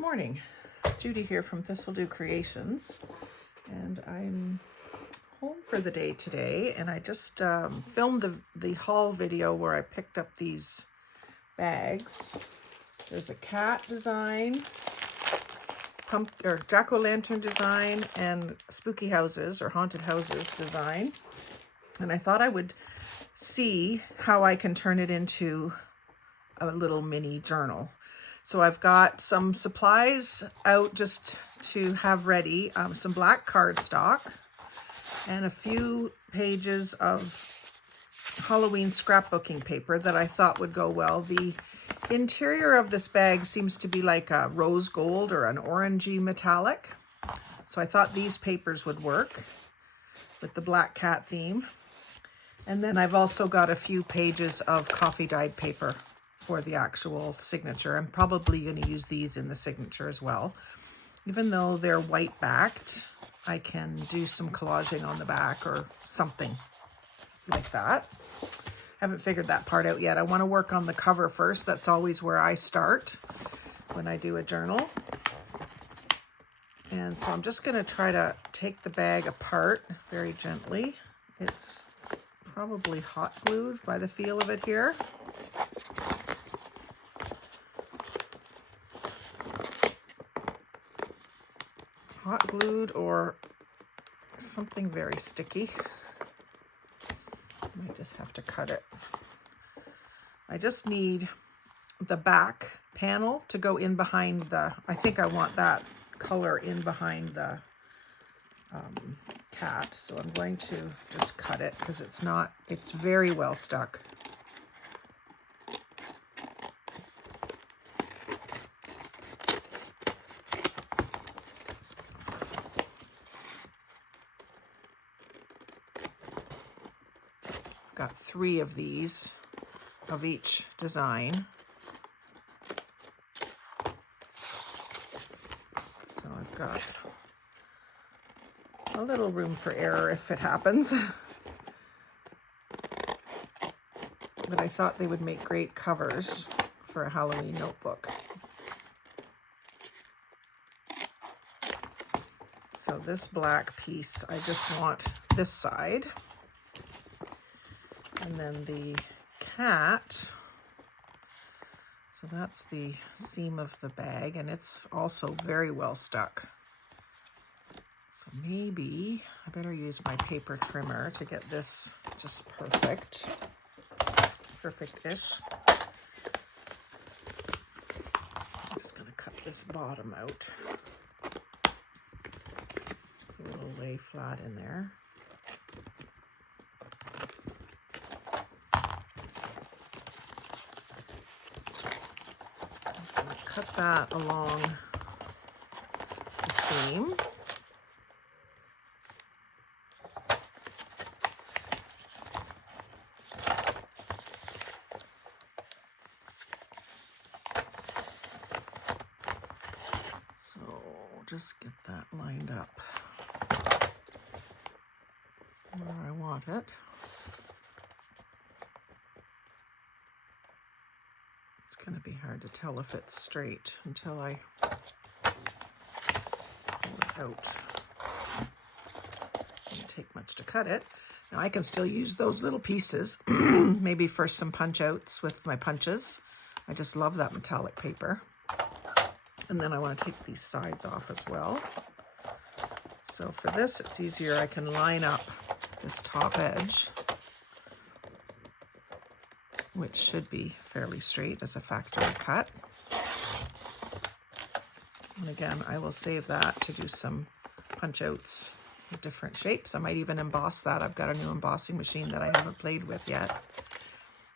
Morning, Judy here from Thistledew Creations, and I'm home for the day today, and I just filmed the haul video where I picked up these bags. There's a cat design, jack-o'-lantern design, and spooky houses or haunted houses design, and I thought I would see how I can turn it into a little mini journal. So I've got some supplies out just to have ready, some black cardstock and a few pages of Halloween scrapbooking paper that I thought would go well. The interior of this bag seems to be like a rose gold or an orangey metallic. So I thought these papers would work with the black cat theme. And then I've also got a few pages of coffee dyed paper for the actual signature. I'm probably going to use these in the signature as well. Even though they're white backed, I can do some collaging on the back or something like that. Haven't figured that part out yet. I want to work on the cover first. That's always where I start when I do a journal. And so I'm just going to try to take the bag apart very gently. It's probably hot glued by the feel of it here. Hot glued or something very sticky. I might just have to cut it. I just need the back panel to go in behind the, I think I want that color in behind the cat. So I'm going to just cut it because it's very well stuck. Got 3 of these of each design. So I've got a little room for error if it happens. But I thought they would make great covers for a Halloween notebook. So this black piece, I just want this side. And then the cat, so that's the seam of the bag, and it's also very well stuck. So maybe I better use my paper trimmer to get this just perfect, perfect-ish. I'm just gonna cut this bottom out. It's a little lay flat in there. Cut that along the seam. So just get that lined up where I want it. It's going to be hard to tell if it's straight until I pull it out. Doesn't take much to cut it. Now I can still use those little pieces, maybe for some punch outs with my punches. I just love that metallic paper. And then I want to take these sides off as well. So for this, it's easier. I can line up this top edge, which should be fairly straight as a factory cut. And again, I will save that to do some punch outs of different shapes. I might even emboss that. I've got a new embossing machine that I haven't played with yet.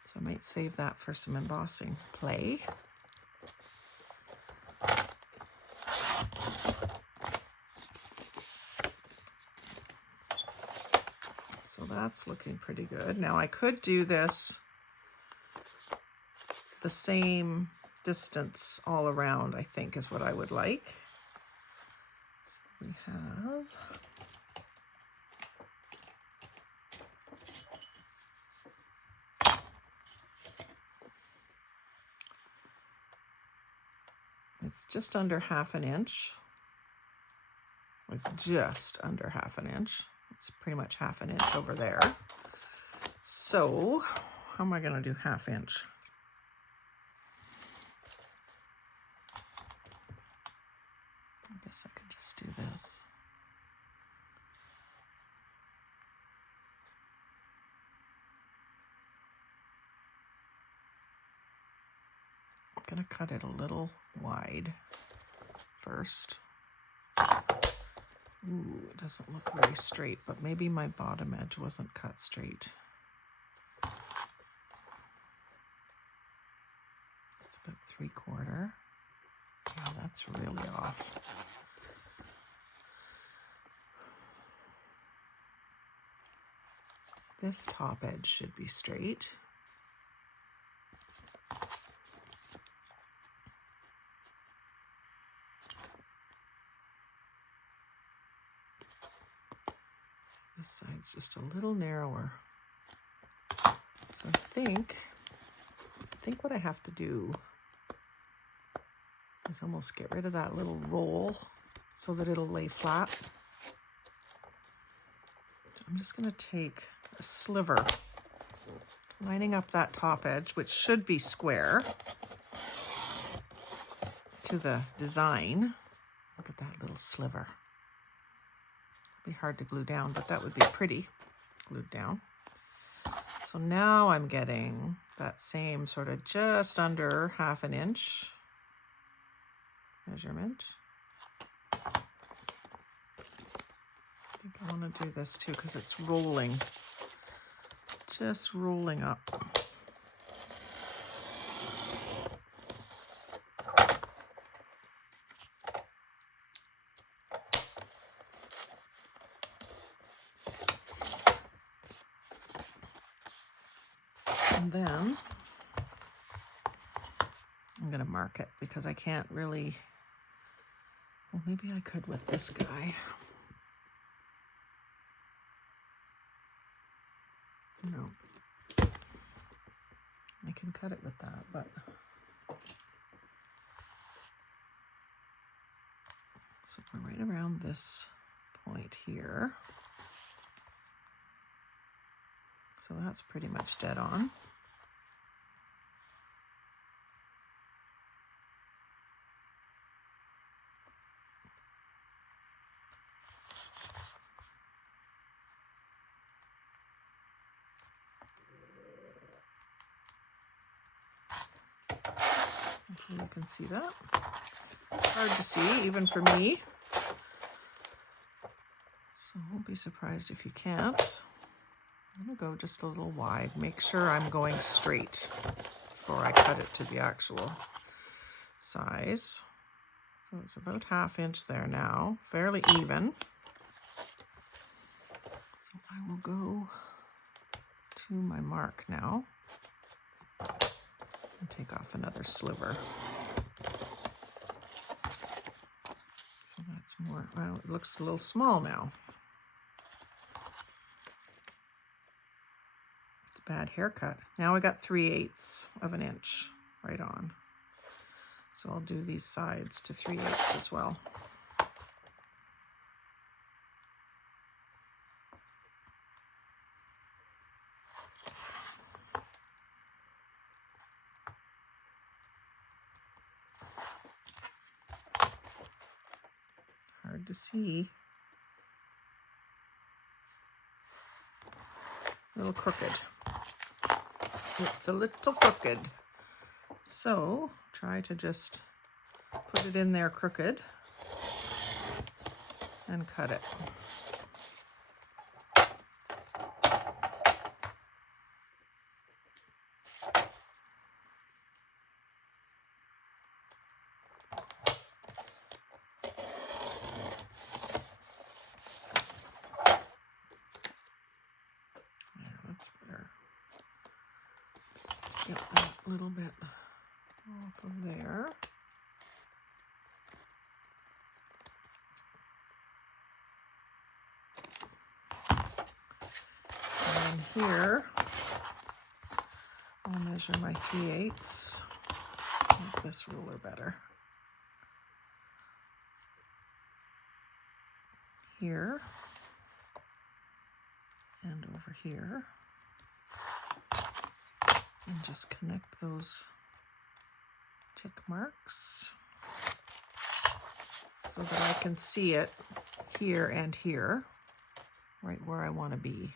So I might save that for some embossing play. So that's looking pretty good. Now I could do this the same distance all around, I think, is what I would like. So we have It's just under 1/2 inch, like just under 1/2 inch. It's pretty much 1/2 inch over there. So how am I going to do 1/2 inch? I guess I could just do this. I'm going to cut it a little wide first. Ooh, it doesn't look very straight, but maybe my bottom edge wasn't cut straight. It's about 3/4. Oh, that's really off. This top edge should be straight. This side's just a little narrower. So I think what I have to do is almost get rid of that little roll so that it'll lay flat. I'm just going to take a sliver, lining up that top edge, which should be square, to the design. Look at that little sliver. It'll be hard to glue down, but that would be pretty glued down. So now I'm getting that same sort of just under 1/2 inch measurement. I think I want to do this too because it's rolling, just rolling up. And then I'm going to mark it because I can't really, well, maybe I could with this guy. No, I can cut it with that, but so we're right around this point here. So that's pretty much dead on. Hopefully you can see that. It's hard to see, even for me. So don't be surprised if you can't. I'm going to go just a little wide. Make sure I'm going straight before I cut it to the actual size. So it's about 1/2 inch there now, fairly even. So I will go to my mark now and take off another sliver. So that's more, well, it looks a little small now. It's a bad haircut. Now I got 3/8 of an inch right on. So I'll do these sides to 3/8 as well. Hard to see. A little crooked. It's a little crooked. So try to just put it in there crooked and cut it. Get that little bit off of there. And here, I'll measure my 3/8. Make this ruler better. here and over here, and just connect those tick marks so that I can see it here and here, right where I want to be.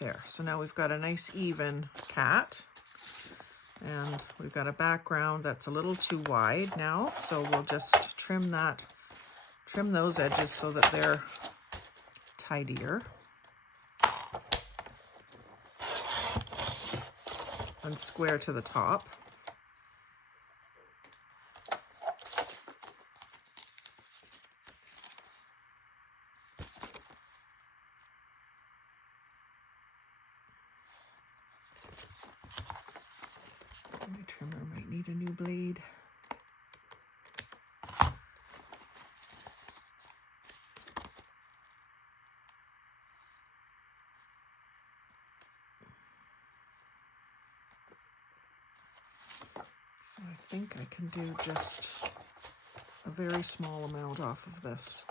There, so now we've got a nice even cat, and we've got a background that's a little too wide now, so we'll just trim those edges so that they're tidier. And square to the top. My trimmer might need a new blade. So I think I can do just a very small amount off of this.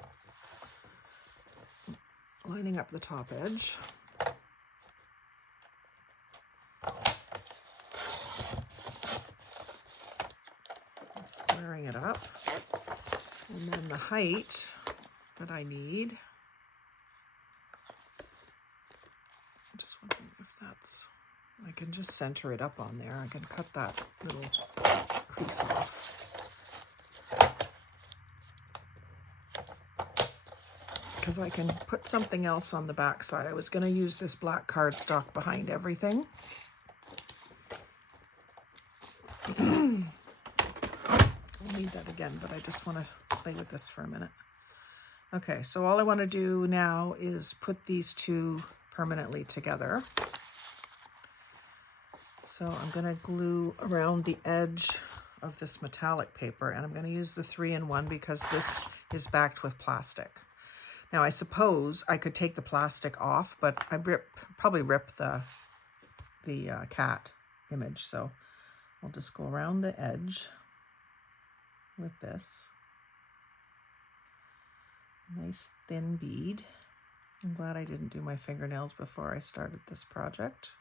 Lining up the top edge. Squaring it up. And then the height that I need. I'm just wondering if that's, I can just center it up on there. I can cut that little crease off. Because I can put something else on the back side. I was going to use this black cardstock behind everything. We'll need that again, but I just want to play with this for a minute. Okay, so all I want to do now is put these two permanently together. So I'm going to glue around the edge of this metallic paper, and I'm going to use the 3-in-1 because this is backed with plastic. Now I suppose I could take the plastic off, but I probably rip the cat image, so I'll just go around the edge with this. Nice thin bead. I'm glad I didn't do my fingernails before I started this project,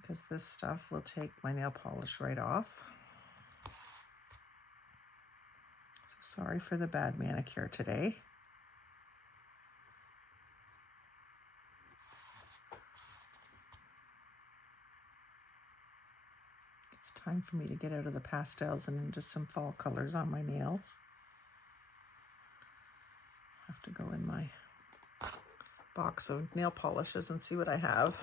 because this stuff will take my nail polish right off. So sorry for the bad manicure today. It's time for me to get out of the pastels and into some fall colors on my nails. I have to go in my box of nail polishes and see what I have.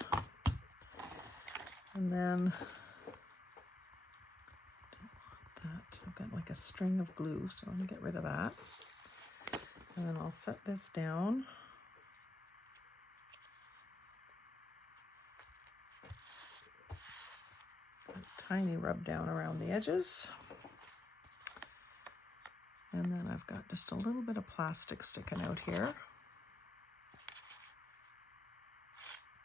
And then, don't want that. I've got like a string of glue, so I'm gonna get rid of that. And then I'll set this down. A tiny rub down around the edges. And then I've got just a little bit of plastic sticking out here.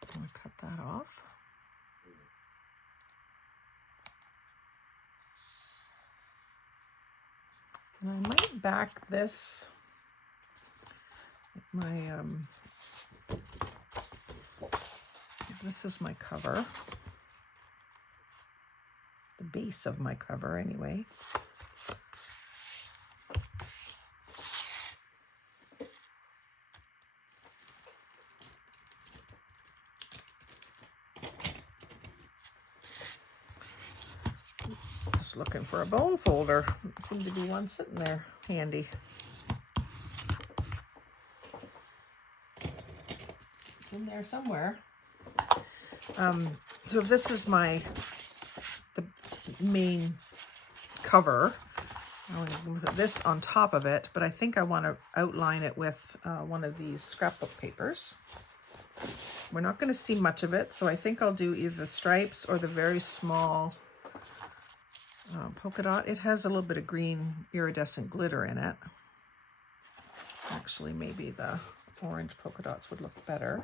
I'm gonna cut that off. And I might back this with my, this is my cover. The base of my cover anyway. Just looking for a bone folder. There seemed to be one sitting there handy. It's in there somewhere. So if this is the main cover, I'm going to put this on top of it, but I think I want to outline it with one of these scrapbook papers. We're not going to see much of it, so I think I'll do either the stripes or the very small polka dot. It has a little bit of green iridescent glitter in it. Actually, maybe the orange polka dots would look better.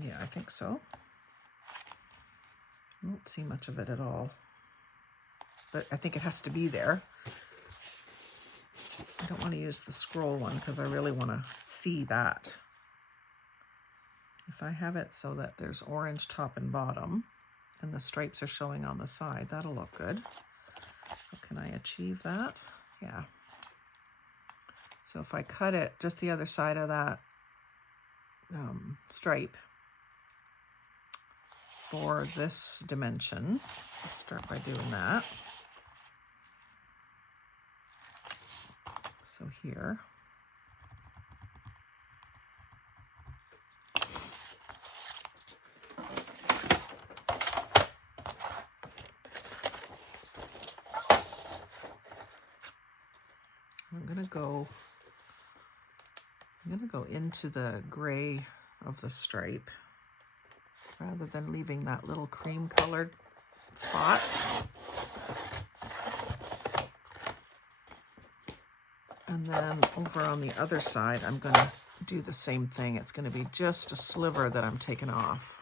Yeah, I think so. I don't see much of it at all, but I think it has to be there. I don't want to use the scroll one because I really want to see that. If I have it so that there's orange top and bottom and the stripes are showing on the side, that'll look good. So can I achieve that? Yeah. So if I cut it just the other side of that stripe for this dimension, let's start by doing that. So here. I'm gonna go into the gray of the stripe rather than leaving that little cream colored spot. And then over on the other side, I'm gonna do the same thing. It's gonna be just a sliver that I'm taking off.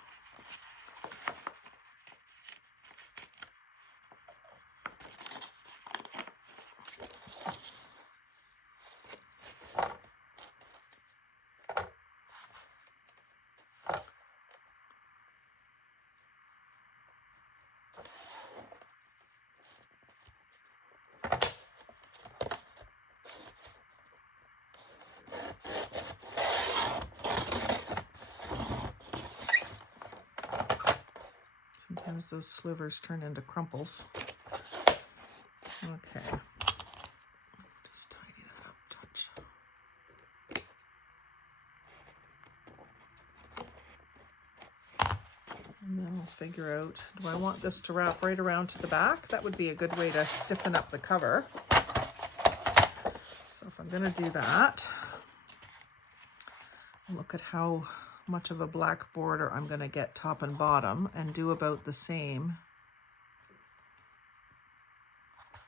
Sometimes those slivers turn into crumples. Okay. Just tidy that up a touch. And then we'll figure out, do I want this to wrap right around to the back? That would be a good way to stiffen up the cover. So if I'm going to do that, look at how much of a black border I'm going to get top and bottom, and do about the same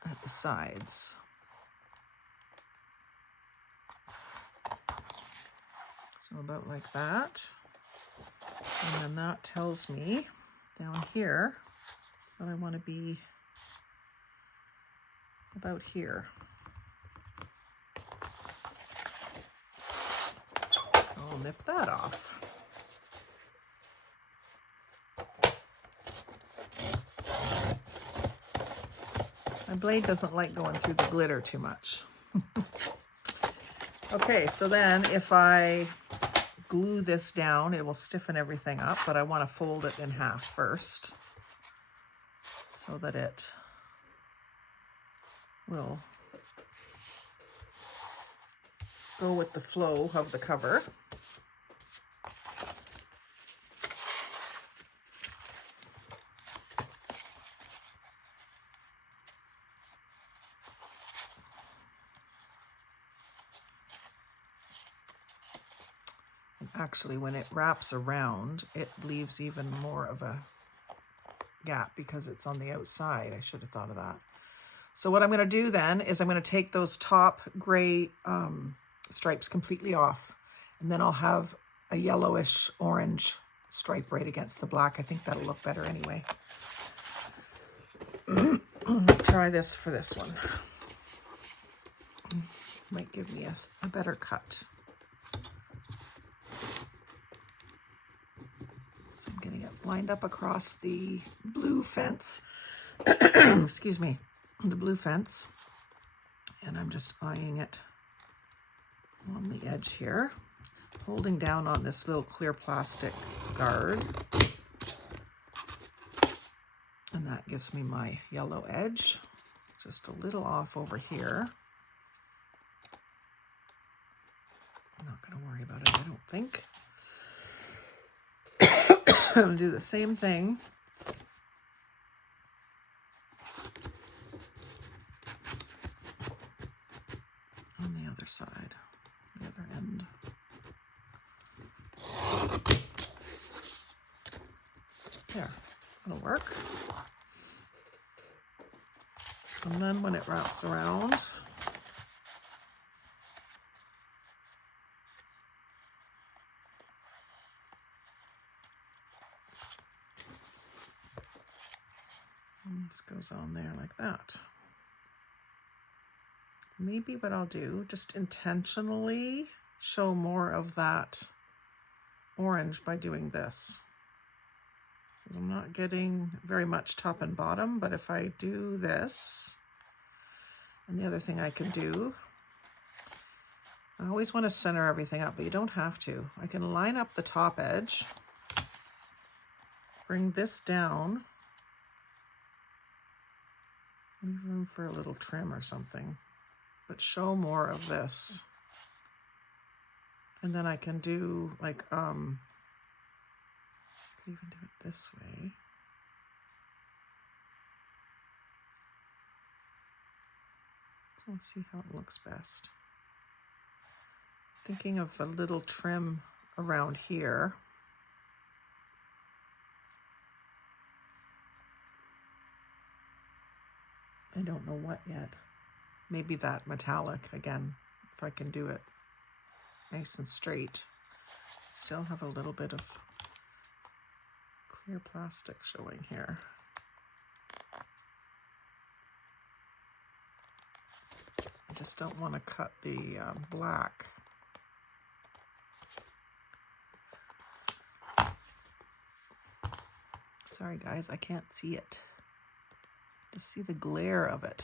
at the sides. So about like that. And then that tells me down here that I want to be about here. So I'll nip that off. My blade doesn't like going through the glitter too much. Okay, so then if I glue this down, it will stiffen everything up, but I want to fold it in half first so that it will go with the flow of the cover. Actually, when it wraps around, it leaves even more of a gap because it's on the outside. I should have thought of that. So what I'm going to do then is I'm going to take those top gray stripes completely off, and then I'll have a yellowish orange stripe right against the black. I think that'll look better anyway. Try this for this one. Might give me a better cut. Getting it lined up across the blue fence. Excuse me, the blue fence. And I'm just eyeing it on the edge here, holding down on this little clear plastic guard. And that gives me my yellow edge, just a little off over here. I'm not going to worry about it, I don't think. I'm going to do the same thing on the other side, the other end. There, that'll work. And then when it wraps around, Goes on there like that. Maybe what I'll do, just intentionally show more of that orange by doing this. I'm not getting very much top and bottom, but if I do this, and the other thing I can do, I always want to center everything up, but you don't have to. I can line up the top edge, bring this down, leave room for a little trim or something, but show more of this. And then I can do like, even do it this way. Let's see how it looks best. Thinking of a little trim around here. I don't know what yet. Maybe that metallic again, if I can do it nice and straight. Still have a little bit of clear plastic showing here. I just don't want to cut the black. Sorry guys, I can't see it. Just see the glare of it.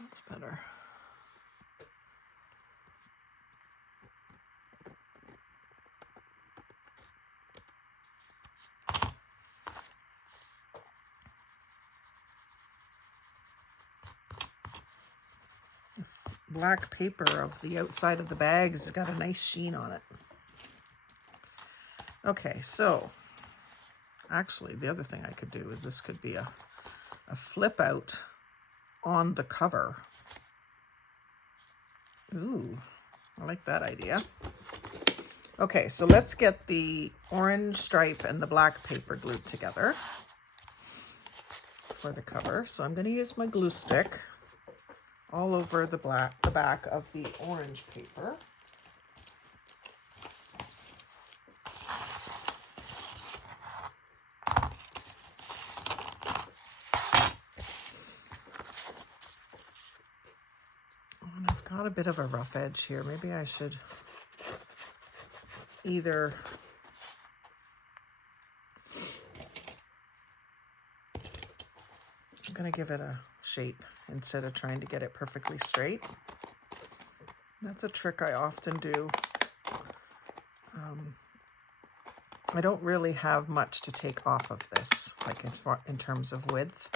That's better. This black paper of the outside of the bags has got a nice sheen on it. Okay, so actually the other thing I could do is this could be a flip out on the cover. Ooh, I like that idea. Okay, so let's get the orange stripe and the black paper glued together for the cover. So I'm going to use my glue stick all over the back of the orange paper. And I've got a bit of a rough edge here. Maybe I should either I'm going to give it a shape instead of trying to get it perfectly straight. That's a trick I often do. I don't really have much to take off of this, like in terms of width,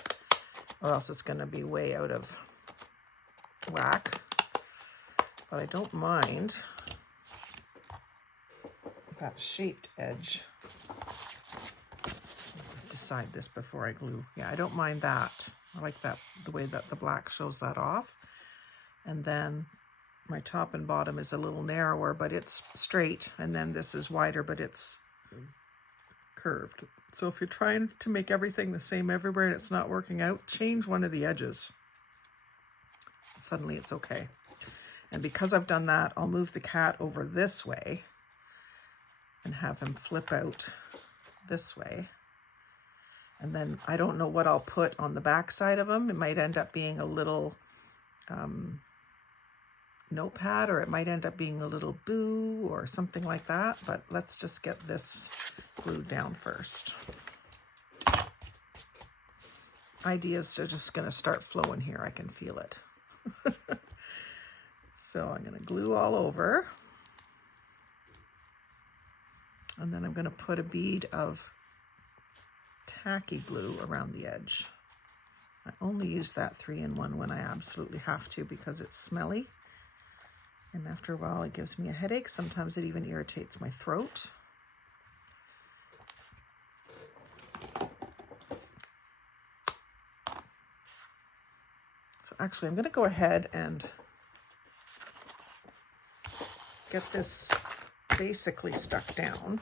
or else it's going to be way out of whack. But I don't mind that shaped edge. Decide this before I glue. Yeah, I don't mind that. I like that, the way that the black shows that off. And then my top and bottom is a little narrower, but it's straight. And then this is wider, but it's curved. So if you're trying to make everything the same everywhere and it's not working out, change one of the edges. Suddenly it's okay. And because I've done that, I'll move the cat over this way and have him flip out this way. And then I don't know what I'll put on the back side of them. It might end up being a little notepad, or it might end up being a little boo or something like that. But let's just get this glued down first. Ideas are just going to start flowing here. I can feel it. So I'm going to glue all over. And then I'm going to put a bead of tacky glue around the edge. I only use that 3-in-1 when I absolutely have to because it's smelly. And after a while it gives me a headache. Sometimes it even irritates my throat. So actually I'm going to go ahead and get this basically stuck down.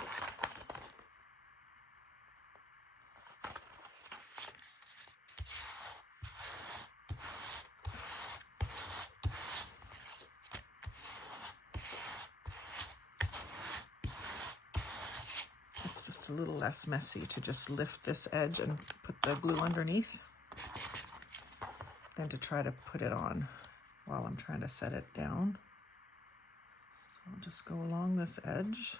it's just a little less messy to just lift this edge and put the glue underneath than to try to put it on while I'm trying to set it down. So I'll just go along this edge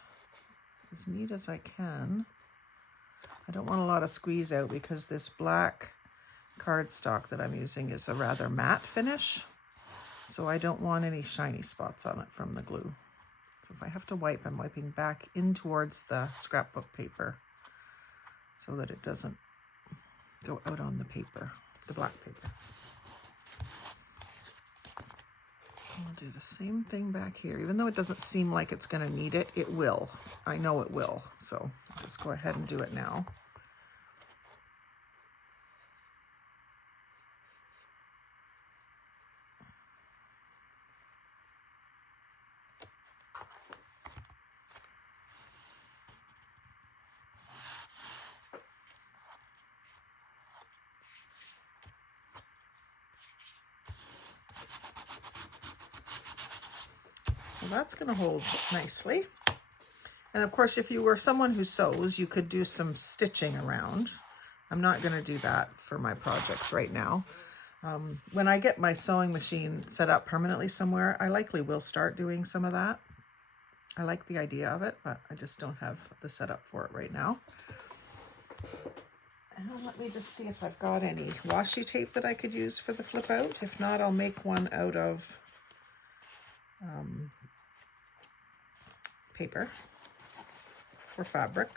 as neat as I can. I don't want a lot of squeeze out because this black cardstock that I'm using is a rather matte finish, so I don't want any shiny spots on it from the glue. So if I have to wipe, I'm wiping back in towards the scrapbook paper so that it doesn't go out on the paper, the black paper. I'll do the same thing back here. Even though it doesn't seem like it's going to need it, it will. I know it will. So I'll just go ahead and do it now. So that's going to hold nicely. And of course, if you were someone who sews, you could do some stitching around. I'm not going to do that for my projects right now. When I get my sewing machine set up permanently somewhere, I likely will start doing some of that. I like the idea of it, but I just don't have the setup for it right now. And let me just see if I've got any washi tape that I could use for the flip out. If not, I'll make one out of paper or fabric.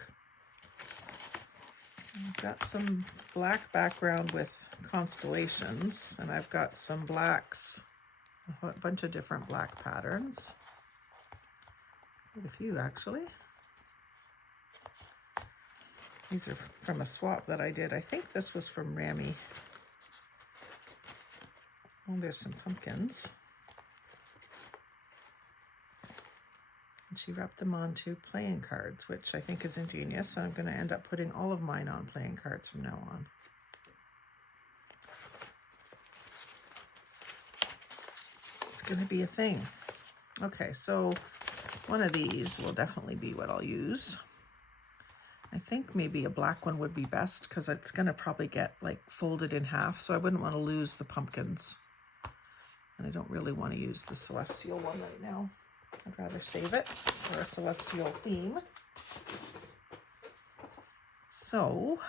I've got some black background with constellations, and I've got some blacks, a bunch of different black patterns. Quite a few, actually. These are from a swap that I did. I think this was from Rami. Oh, there's some pumpkins. And she wrapped them onto playing cards, which I think is ingenious. So I'm going to end up putting all of mine on playing cards from now on. It's going to be a thing. Okay, so one of these will definitely be what I'll use. I think maybe a black one would be best because it's going to probably get like folded in half, so I wouldn't want to lose the pumpkins. And I don't really want to use the celestial one right now. I'd rather save it for a celestial theme. So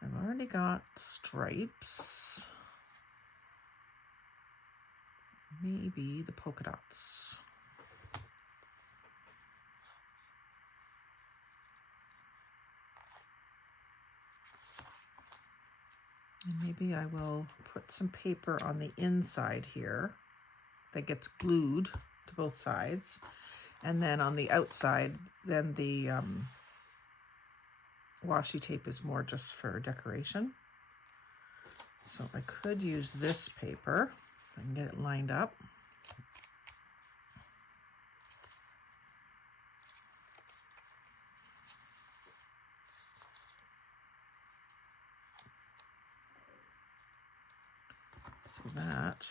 I've already got stripes. Maybe the polka dots. And maybe I will put some paper on the inside here that gets glued to both sides. And then on the outside, then the washi tape is more just for decoration. So I could use this paper. I can get it lined up. So that,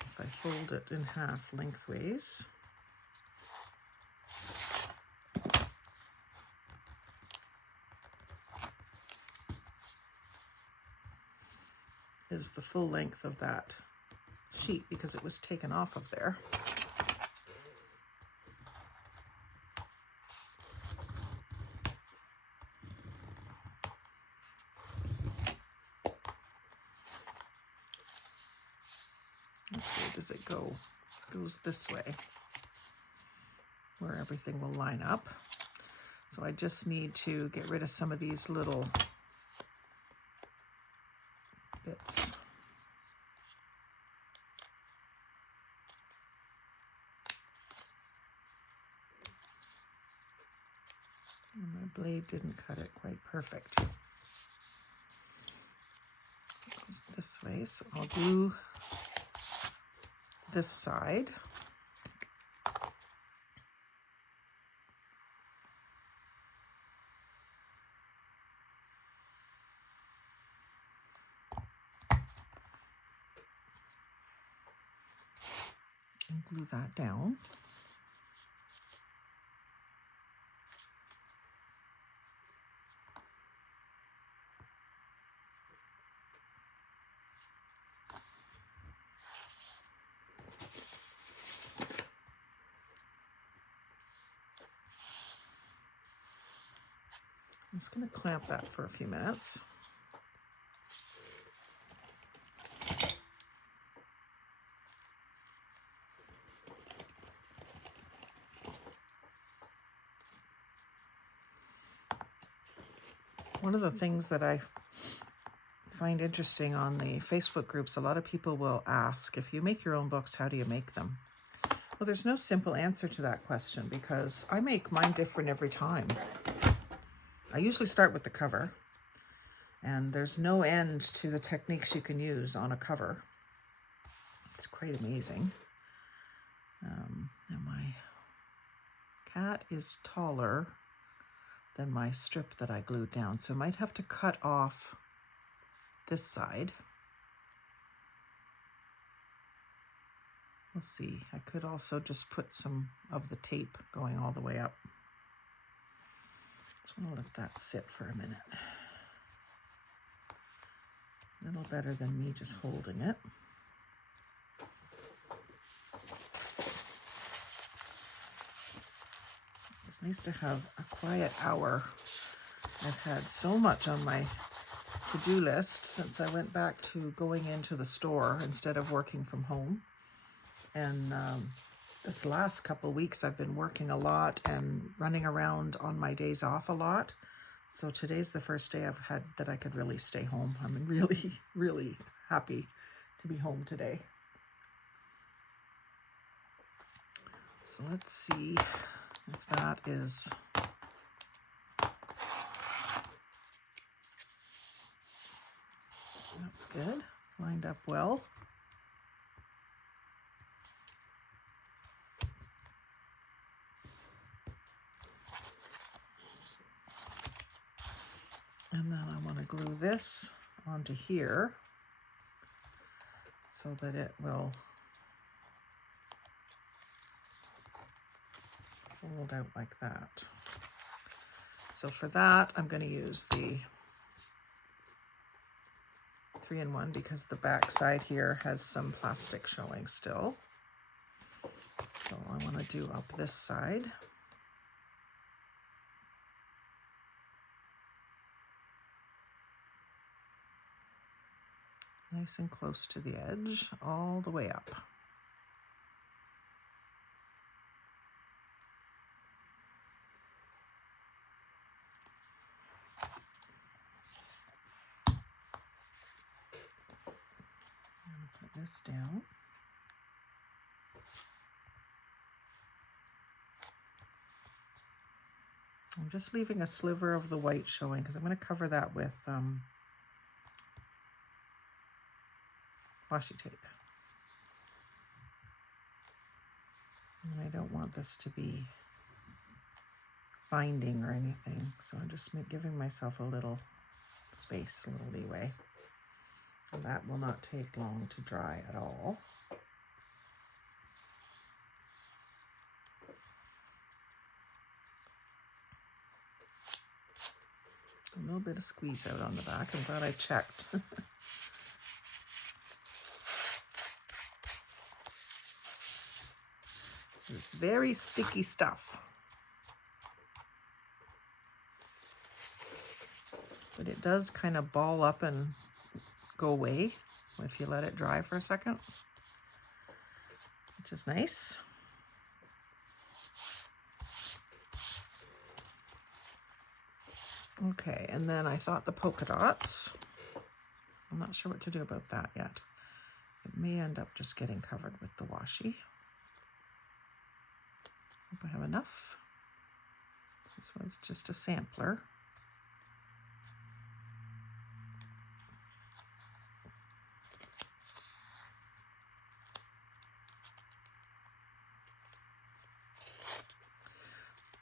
if I fold it in half lengthways, is the full length of that sheet because it was taken off of there. Where does it go? It goes this way, where everything will line up. So I just need to get rid of some of these little bits. And my blade didn't cut it quite perfect. It goes this way, so I'll do this side. And glue that down. I'm just going to clamp that for a few minutes. One of the things that I find interesting on the Facebook groups, a lot of people will ask, if you make your own books, how do you make them? Well, there's no simple answer to that question because I make mine different every time. I usually start with the cover, and there's no end to the techniques you can use on a cover. It's quite amazing. Now my cat is taller than my strip that I glued down, so I might have to cut off this side. We'll see. I could also just put some of the tape going all the way up. So I'll let that sit for a minute. A little better than me just holding it. It's nice to have a quiet hour. I've had so much on my to-do list since I went back to going into the store instead of working from home. And this last couple of weeks I've been working a lot and running around on my days off a lot. So today's the first day I've had that I could really stay home. I'm really, really happy to be home today. So let's see if that is that's good. Lined up well. And then I want to glue this onto here so that it will fold out like that. So for that, I'm going to use the 3-in-1 because the back side here has some plastic showing still. So I want to do up this side. Nice and close to the edge, all the way up. Put this down. I'm just leaving a sliver of the white showing because I'm going to cover that with washi tape. And I don't want this to be binding or anything, so I'm just giving myself a little space, a little leeway. And that will not take long to dry at all. A little bit of squeeze out on the back. I'm glad I checked. This is very sticky stuff. But it does kind of ball up and go away if you let it dry for a second, which is nice. Okay, and then I thought the polka dots. I'm not sure what to do about that yet. It may end up just getting covered with the washi. Hope I have enough. This was just a sampler.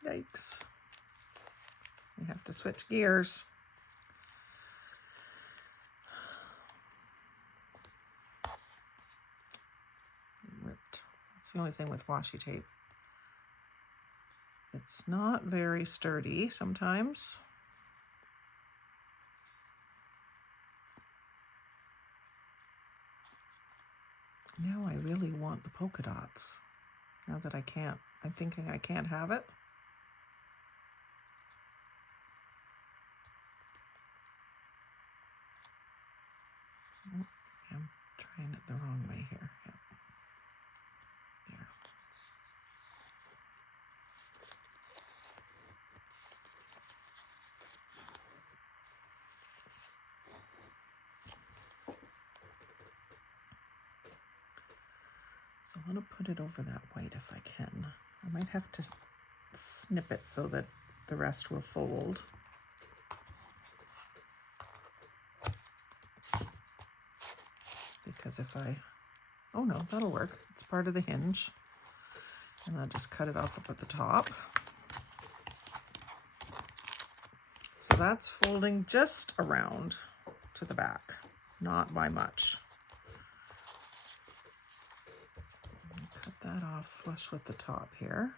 Yikes. We have to switch gears. Ripped. That's the only thing with washi tape. It's not very sturdy sometimes. Now I really want the polka dots. Now that I'm thinking I can't have it. tying it the wrong way here. Yeah. There. So I want to put it over that white if I can. I might have to snip it so that the rest will fold. Because if I, oh no, that'll work. It's part of the hinge. And I'll just cut it off up at the top. So that's folding just around to the back, not by much. Cut that off flush with the top here.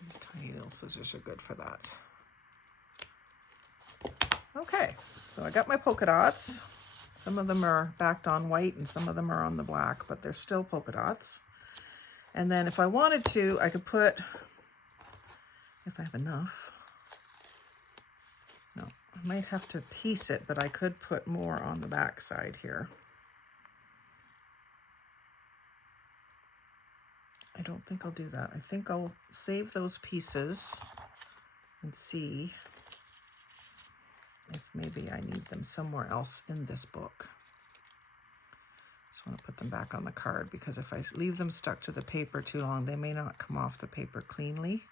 These tiny little scissors are good for that. Okay, so I got my polka dots. Some of them are backed on white and some of them are on the black, but they're still polka dots. And then if I wanted to, I could put, if I have enough, no, I might have to piece it, but I could put more on the back side here. I don't think I'll do that. I think I'll save those pieces and see if maybe I need them somewhere else in this book. Just want to put them back on the card because if I leave them stuck to the paper too long, they may not come off the paper cleanly.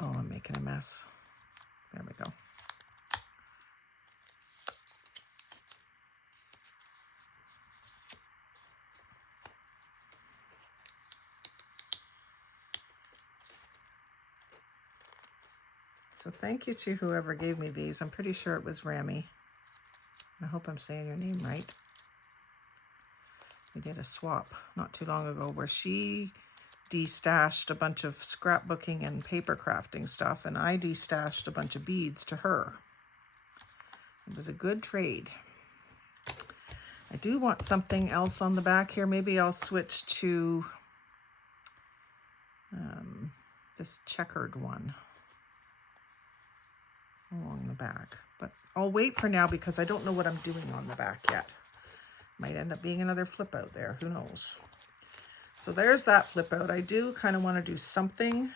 Oh, I'm making a mess. There we go. So thank you to whoever gave me these. I'm pretty sure it was Rami. I hope I'm saying your name right. We did a swap not too long ago where she destashed a bunch of scrapbooking and paper crafting stuff, and I destashed a bunch of beads to her. It was a good trade. I do want something else on the back here. Maybe I'll switch to this checkered one along the back, but I'll wait for now because I don't know what I'm doing on the back yet. Might end up being another flip out there, who knows. So there's that flip out. I do kind of want to do something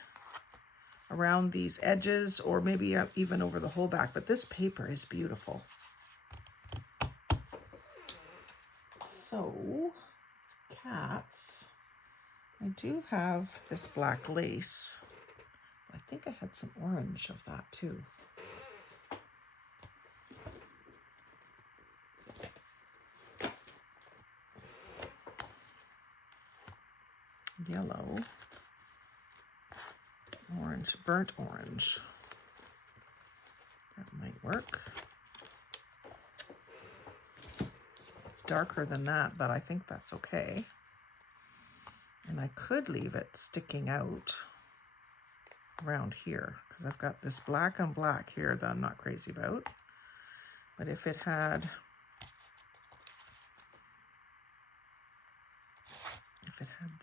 around these edges or maybe even over the whole back, but this paper is beautiful. So it's cats. I do have this black lace. I think I had some orange of that too. Yellow, orange, burnt orange. That might work. It's darker than that, but I think that's okay. And I could leave it sticking out around here because I've got this black on black here that I'm not crazy about. But if it had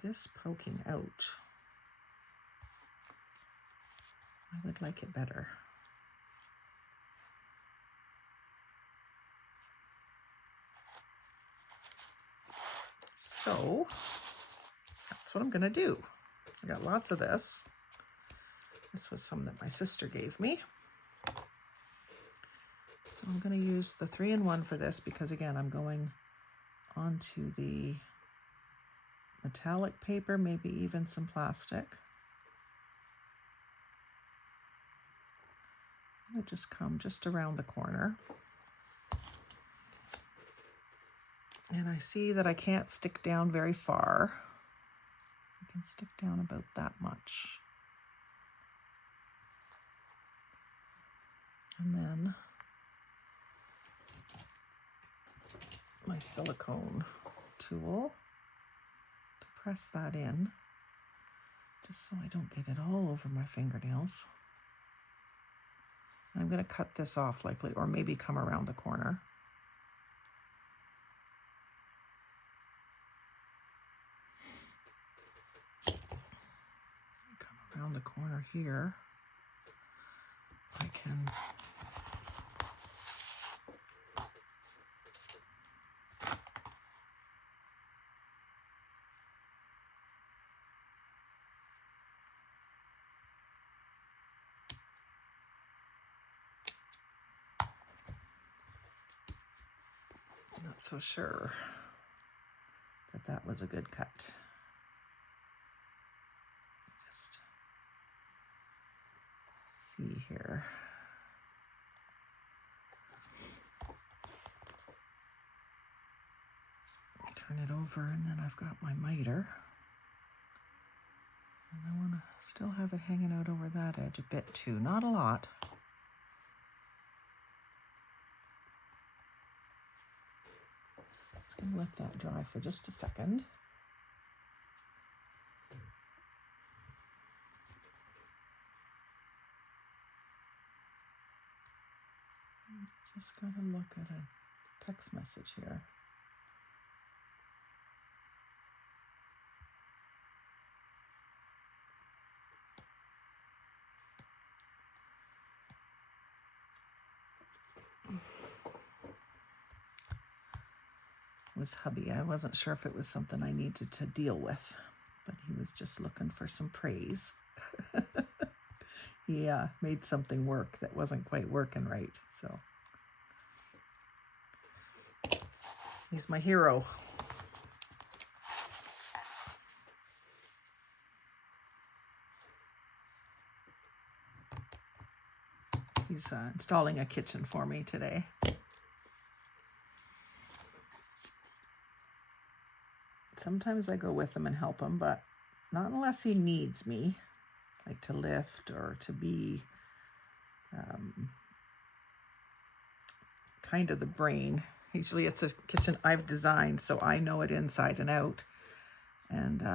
this poking out, I would like it better. So that's what I'm going to do. I got lots of this. This was some that my sister gave me. So I'm going to use the 3-in-1 for this because, again, I'm going onto the metallic paper, maybe even some plastic. I'll just come just around the corner. And I see that I can't stick down very far. I can stick down about that much. And then my silicone tool to press that in, just so I don't get it all over my fingernails. I'm going to cut this off likely, or maybe come around the corner. around the corner here. I can not so sure that that was a good cut. Just see here. Turn it over, and then I've got my miter. And I want to still have it hanging out over that edge a bit too. Not a lot. Just going to let that dry for just a second. Just got to look at a text message here. Was hubby. I wasn't sure if it was something I needed to deal with, but he was just looking for some praise. He made something work that wasn't quite working right, so he's my hero. He's installing a kitchen for me today. Sometimes I go with him and help him, but not unless he needs me, like to lift or to be kind of the brain. Usually it's a kitchen I've designed, so I know it inside and out. And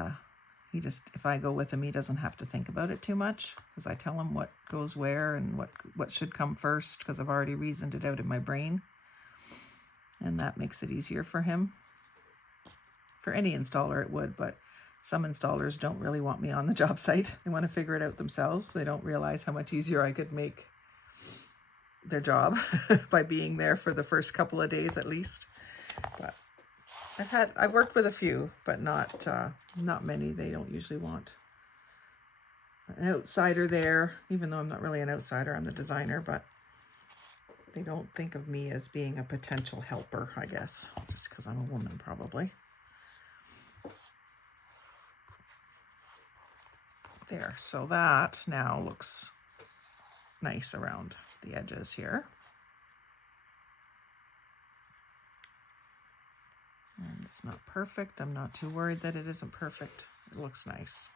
he just, if I go with him, he doesn't have to think about it too much, because I tell him what goes where and what should come first, because I've already reasoned it out in my brain. And that makes it easier for him. For any installer it would, but some installers don't really want me on the job site. They want to figure it out themselves. They don't realize how much easier I could make their job by being there for the first couple of days at least. But I've worked with a few, but not many. They don't usually want an outsider there, even though I'm not really an outsider, I'm the designer, but they don't think of me as being a potential helper, I guess, just because I'm a woman probably. There, so that now looks nice around the edges here. And it's not perfect. I'm not too worried that it isn't perfect. It looks nice.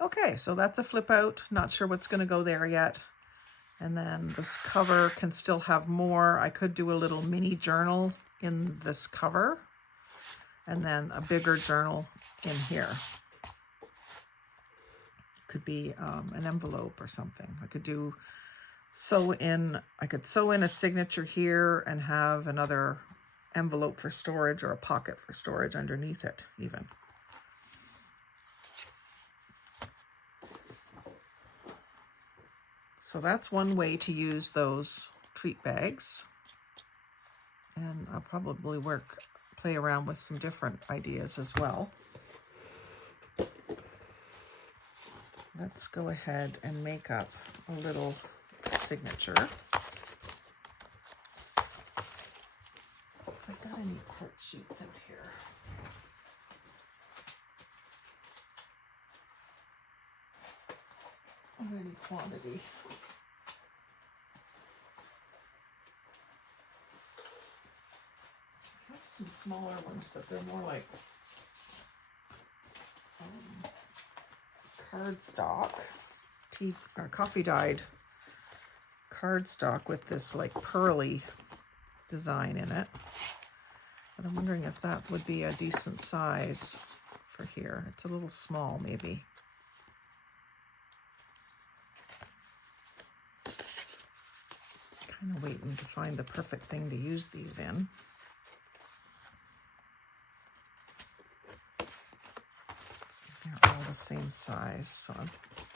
Okay, so that's a flip out. Not sure what's going to go there yet. And then this cover can still have more. I could do a little mini journal in this cover, and then a bigger journal in here. Could be an envelope or something. I could sew in a signature here and have another envelope for storage or a pocket for storage underneath it even. So that's one way to use those treat bags. And I'll probably play around with some different ideas as well. Let's go ahead and make up a little signature. If I've got any part sheets out here. Of any quantity. I have some smaller ones, but they're more like cardstock, coffee dyed cardstock with this like pearly design in it. But I'm wondering if that would be a decent size for here. It's a little small maybe. Kind of waiting to find the perfect thing to use these in. They're all the same size, so I'm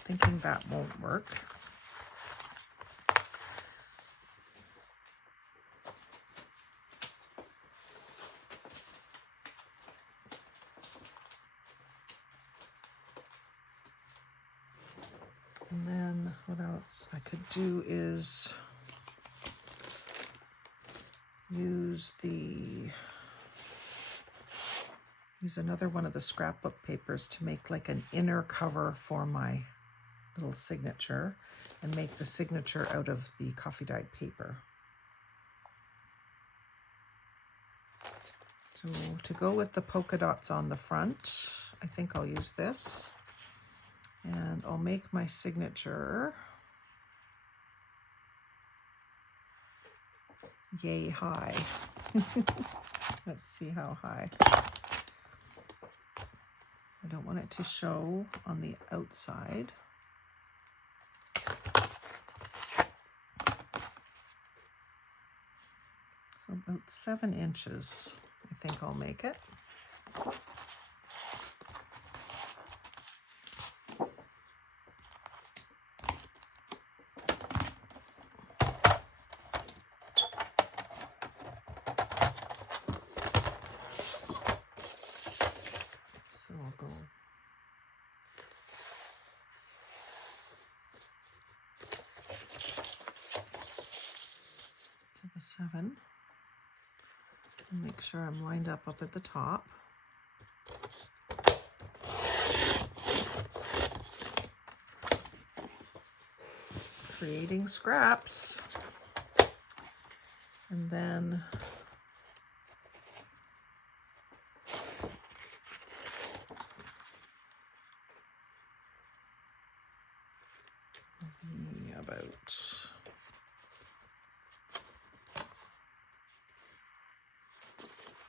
thinking that won't work. And then what else I could do is use another one of the scrapbook papers to make like an inner cover for my little signature, and make the signature out of the coffee dyed paper. So to go with the polka dots on the front, I think I'll use this, and I'll make my signature yay high. Let's see how high. I don't want it to show on the outside. So about 7 inches, I think I'll make it. So I'll go to the 7 and make sure I'm lined up at the top. Creating scraps. And then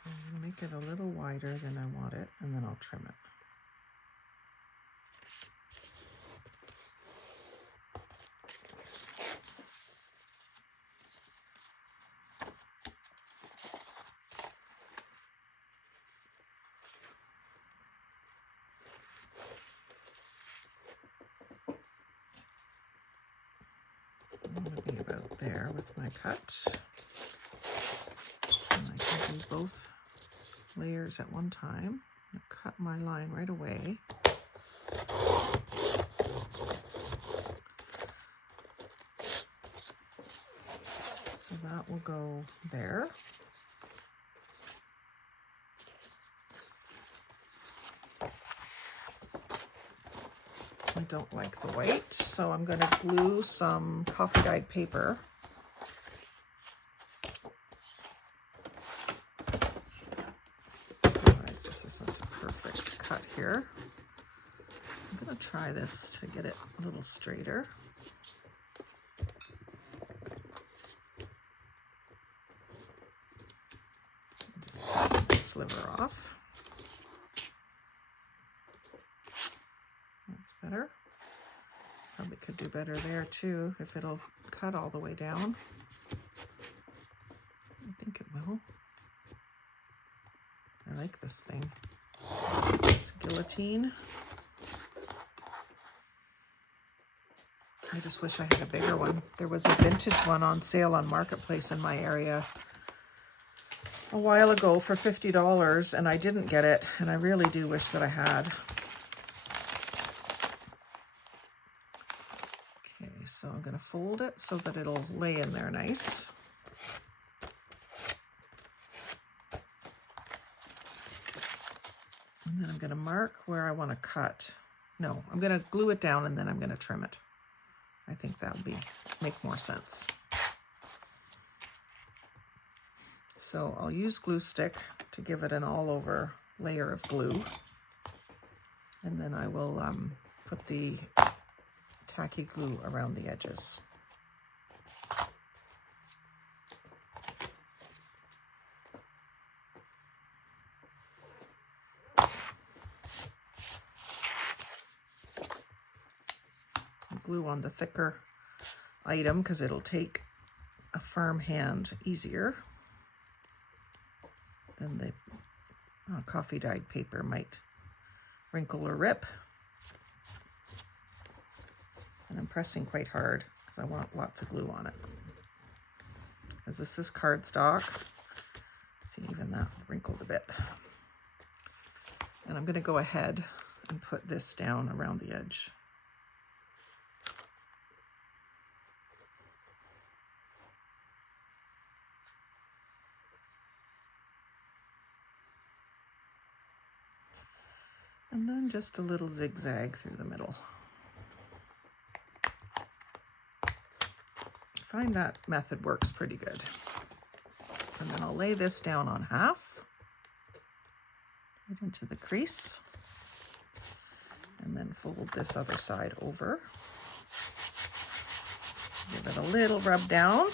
I'll make it a little wider than I want it, and then I'll trim it. So I'm going to be about there with my cut. And I can do both layers at one time. I'm going to cut my line right away. So that will go there. I don't like the white, so I'm going to glue some coffee dyed paper. This isn't a perfect cut here. I'm going to try this to get it a little straighter. Just take the sliver off. That's better. Probably could do better there too if it'll cut all the way down. I think it will. I like this thing. This guillotine. I just wish I had a bigger one. There was a vintage one on sale on Marketplace in my area a while ago for $50, and I didn't get it, and I really do wish that I had. Okay, so I'm going to fold it so that it'll lay in there nice. And then I'm going to mark where I want to cut. No, I'm going to glue it down and then I'm going to trim it. I think that would make more sense. So I'll use glue stick to give it an all over layer of glue. And then I will put the tacky glue around the edges. Glue on the thicker item because it'll take a firm hand easier than the coffee dyed paper might wrinkle or rip. And I'm pressing quite hard because I want lots of glue on it. As this is cardstock, see, even that wrinkled a bit. And I'm going to go ahead and put this down around the edge. And then just a little zigzag through the middle. I find that method works pretty good. And then I'll lay this down on half, right into the crease, and then fold this other side over. Give it a little rub down.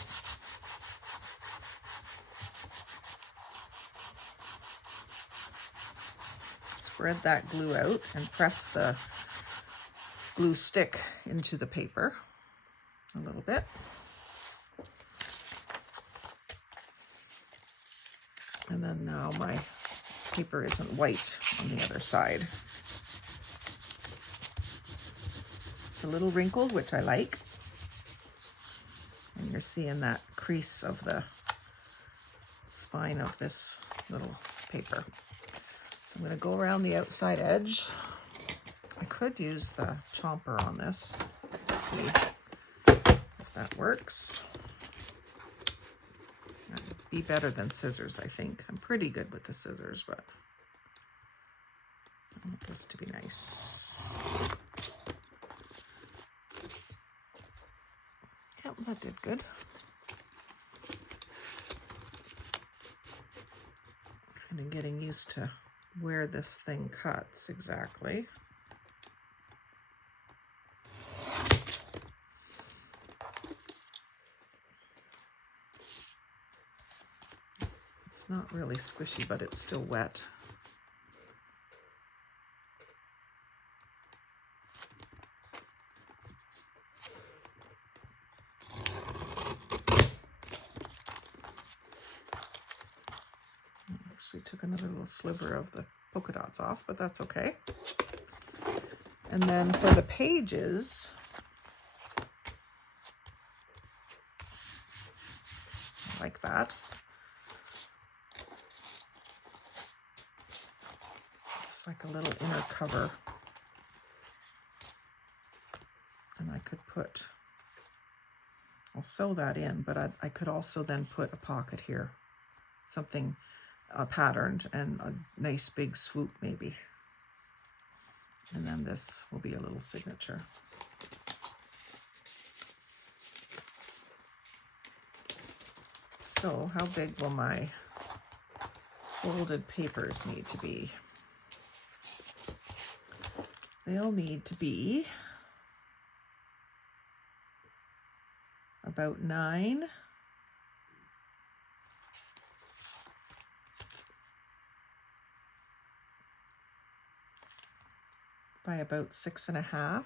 Spread that glue out and press the glue stick into the paper a little bit. And then now my paper isn't white on the other side. It's a little wrinkled, which I like. And you're seeing that crease of the spine of this little paper. So I'm going to go around the outside edge. I could use the chomper on this. Let's see if that works. That'd be better than scissors, I think. I'm pretty good with the scissors, but I want this to be nice. Yep, that did good. Kind of getting used to where this thing cuts exactly. It's not really squishy, but it's still wet. Actually took another little sliver of the polka dots off, but that's okay. And then for the pages, like that. Just like a little inner cover. And I could put, I'll sew that in, but I could also then put a pocket here, something patterned and a nice big swoop maybe. And then this will be a little signature. So how big will my folded papers need to be? They'll need to be about 9 by about 6.5.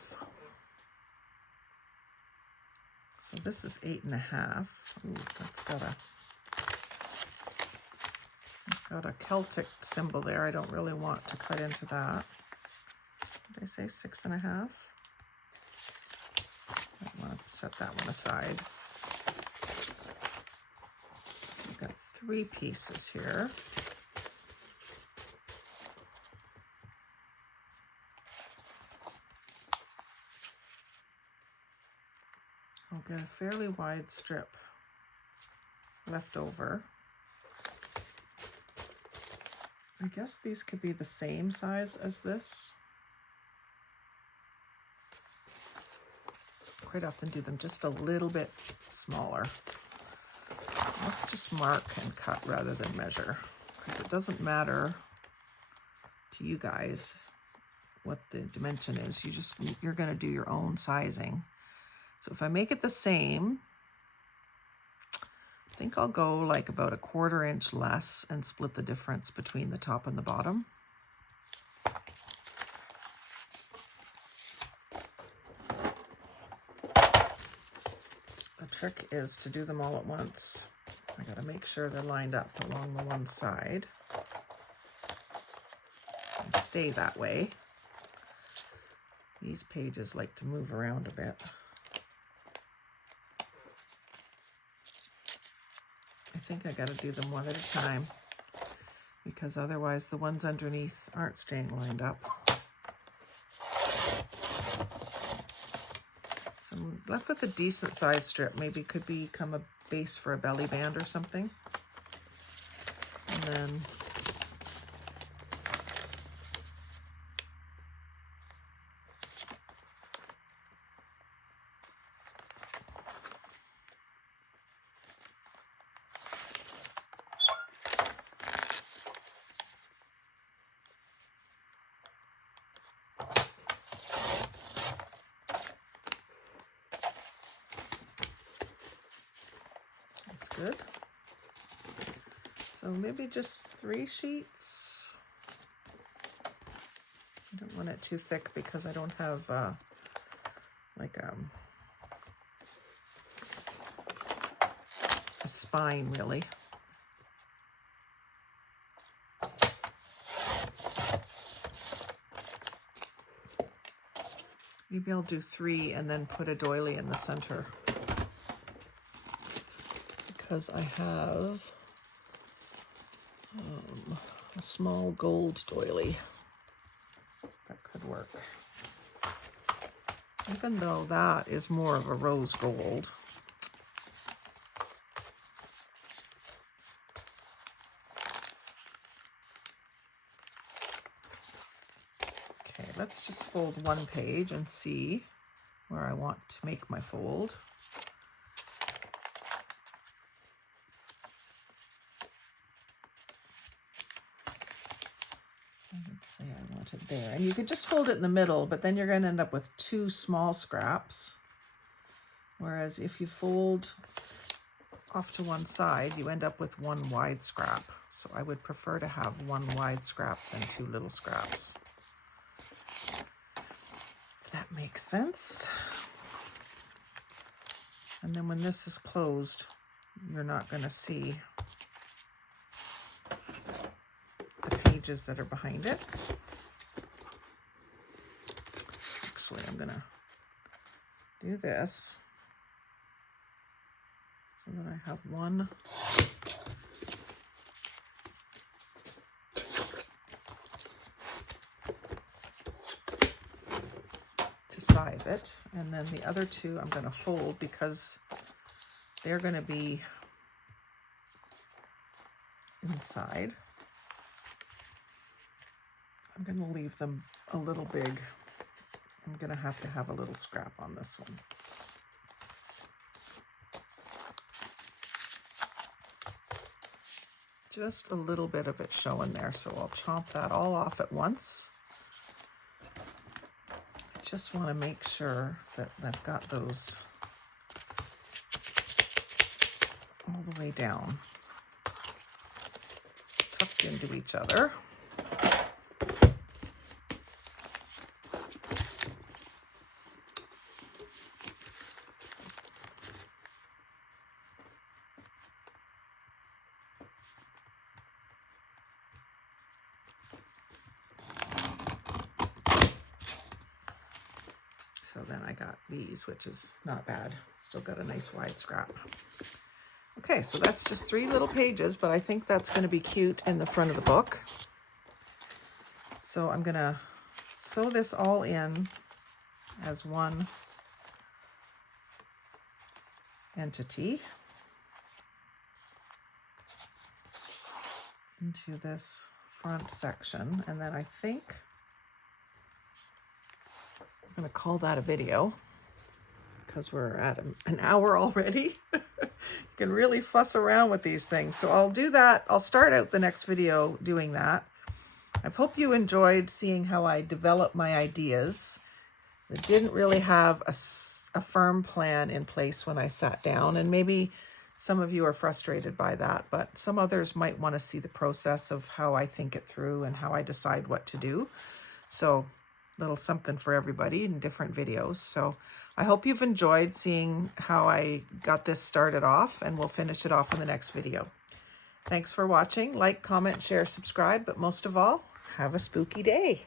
So this is 8.5. Ooh, that's got a Celtic symbol there. I don't really want to cut into that. Did I say 6.5? I want to set that one aside. I've got 3 pieces here. I'll get a fairly wide strip left over. I guess these could be the same size as this. Quite often do them just a little bit smaller. Let's just mark and cut rather than measure, because it doesn't matter to you guys what the dimension is. You're going to do your own sizing. So if I make it the same, I think I'll go like about 1/4 inch less and split the difference between the top and the bottom. The trick is to do them all at once. I gotta make sure they're lined up along the one side and stay that way. These pages like to move around a bit. think I got to do them one at a time because otherwise the ones underneath aren't staying lined up. So I'm left with a decent side strip. Maybe could become a base for a belly band or something. And then good. So maybe just 3 sheets. I don't want it too thick because I don't have like a spine really. Maybe I'll do 3 and then put a doily in the center. Because I have a small gold doily that could work. Even though that is more of a rose gold. Okay, let's just fold one page and see where I want to make my fold. Let's say I want it there. And you could just fold it in the middle, but then you're going to end up with 2 small scraps. Whereas if you fold off to one side, you end up with 1 wide scrap. So I would prefer to have 1 wide scrap than 2 little scraps. If that makes sense. And then when this is closed, you're not going to see the pages that are behind it. Actually, I'm going to do this so that I have one to size it, and then the other 2 I'm going to fold because they're going to be inside. I'm going to leave them a little big. I'm going to have a little scrap on this one. Just a little bit of it showing there, so I'll chomp that all off at once. I just want to make sure that I've got those all the way down, tucked into each other. So then I got these, which is not bad. Still got a nice wide scrap. Okay, so that's just 3 little pages, but I think that's going to be cute in the front of the book. So I'm going to sew this all in as one entity into this front section, and then I think I'm going to call that a video because we're at an hour already. You can really fuss around with these things. So I'll do that. I'll start out the next video doing that. I hope you enjoyed seeing how I develop my ideas. I didn't really have a firm plan in place when I sat down, and maybe some of you are frustrated by that, but some others might want to see the process of how I think it through and how I decide what to do. So little something for everybody in different videos. So I hope you've enjoyed seeing how I got this started off, and we'll finish it off in the next video. Thanks for watching. Like, comment, share, subscribe, but most of all, have a spooky day.